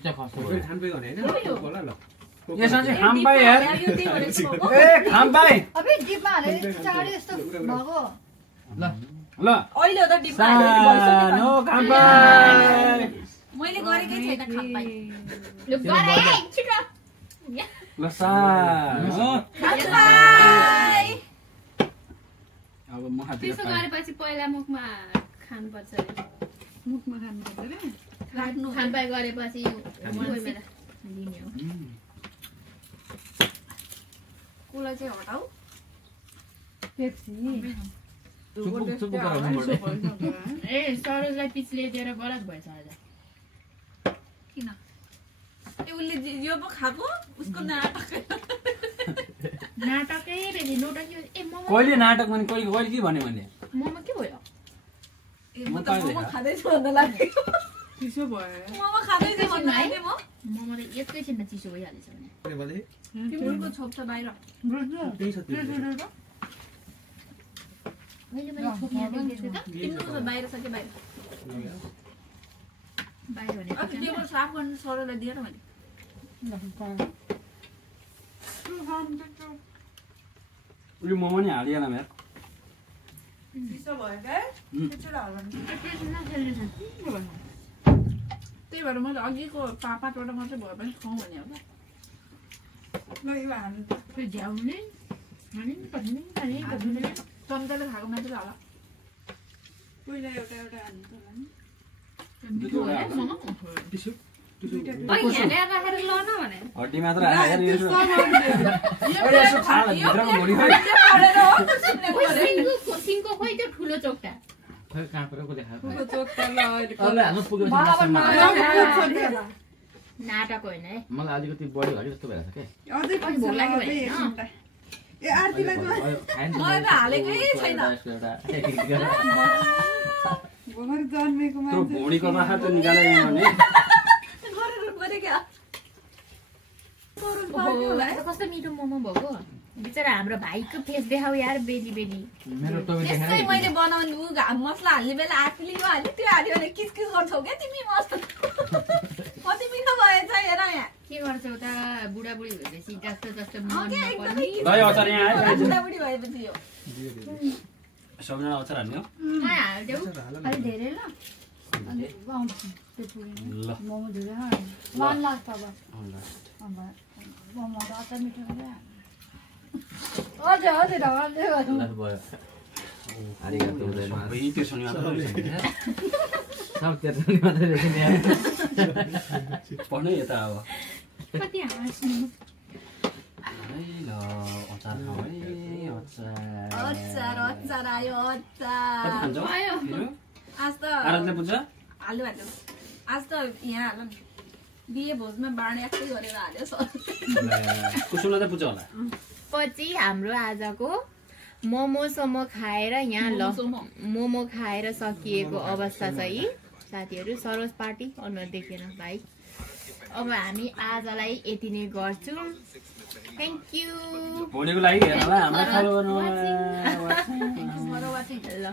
Pizza खस्छ खानपाई गर्ने हैन होला ल यसमा चाहिँ खामपाई यार ए खामपाई अबे डिब्बा हालेर चाडे यस्तो भएको ल ल अहिले हो त डिब्बा हालेर भइसक्यो नो खामपाई मैले गरेकै छैन खामपाई ल गरे छिटो ल सा खामपाई अब म हात त्यसो गरेपछि पहिला मुखमा खानुपर्छ मुखमा खानुपर्छ रे राख्नु खानपाई गरेपछि कोही बेला दिने हो कुलाई चाहिँ हटाऊ पेप्सी ए सरोजलाई पिछले दिएर गलत भएछ आज किन ए उले यो पो खाको उसको नाटक नाटकै बेली नोटकी ए मम कहिले नाटक भने कहिले कहिले के भन्यो भने मम के भयो ए म त मोमो खादै छु भन्दा लाग्यो चिसो भयो मोमो खादै छु भन्दा लाग्यो म मम त एकैछिनमा चिसो भइहालेछ भने तिम्रो छोप छ बाहिर त्यही छ मैले छोपिया देखेको त तिम्रो त बाहिर छ के बाहिर बाहिर भने अब टेबल साफ गर्न सरलाई दिएर मैले उयो मोमो नि हालिएला यार चिसो भयो के छिटो हाल्नु त्यही भएर मैले अघिको पाँचवटा मात्रै भयो भने खाउँ भने हो ल यो हाल्नु त्यो झ्याउने अनि पछिने चम्चाले खाएको मात्रै होला पहिला एउटा एउटा हाल्नु होला नि हड्डी मात्र हालेर यो भित्रको भोलि सिङको खोइ त्यो ठुलो चोक्टा खै काँक्रो को देखाएको चोक्टा ल अहिले अबले हाम्रो पुग्यो नाटक होइन है मलाई अलिकति बढी घटी जस्तो भइरहेछ के अझै भोक लाग्यो भने ए आरतीलाई मलाई त हालेकै छैन भर्खर जन्मेको त्यो मान्छे भोडीको माखा त निकालेर यहाँ भने गरेर गरे क्या कस्तो मिठो मोमो भएको बिचरा हाम्रो भाइको फेस देखाउ यार बेली बेली मेरो टोपी त्यस्तै देखाएर मैले बनाउने मसला हाल्ने बेला आफूले यो हाल्यो त्यो हाल्यो भने किसकिस गर्छौ क्या तिमी मस्त कति मिठो भएछ हेर यहाँ के गर्छौ त बुढाबुढी भएपछि जस्तो जस्तो मन एकदमै नपर्ने दही अचार यहाँ आयो बुढाबुढी भएपछि यो सबजना अचार हाल्ने हो हालिदेऊ अलि धेरै ल अलि आउँछ त्यो पुग्ने ल मोमो धेरै मान लाग्छ अब ल अब मोमो त अचार मिठो गरे हजुर हजुर हजुर ल भयो आरिगातो गोजाइमास सबै त्यो शनि मात्र सब त्यसले मात्रै देखिने पढ्नै यता अब कति हाँस्नु है ल अचार खाऊ है अचार अचार अचार आयो कति अचार खान्छौ आयो। फेरि? आज त आराधना पुग्छ हाल्नु हाल्नु आज त यहाँ हाल नि बिहे भोजमा बाँडे एक्लै गरेर हाल्यो सर कुसुमलाई त पुग्छ होला पछि हाम्रो आजको मोमो सोमो खाएर यहाँ मोमो खाएर सकिएको अवस्था छ यी साथीहरू सरोज पार्टी अनुहार देखेन भाइ अब हामी आजलाई यति नै गर्छौँ थ्याङ्क यू भोलिको लागि हेर्नलाई हामीलाई फलो गर्नु मरो वाचिङ ल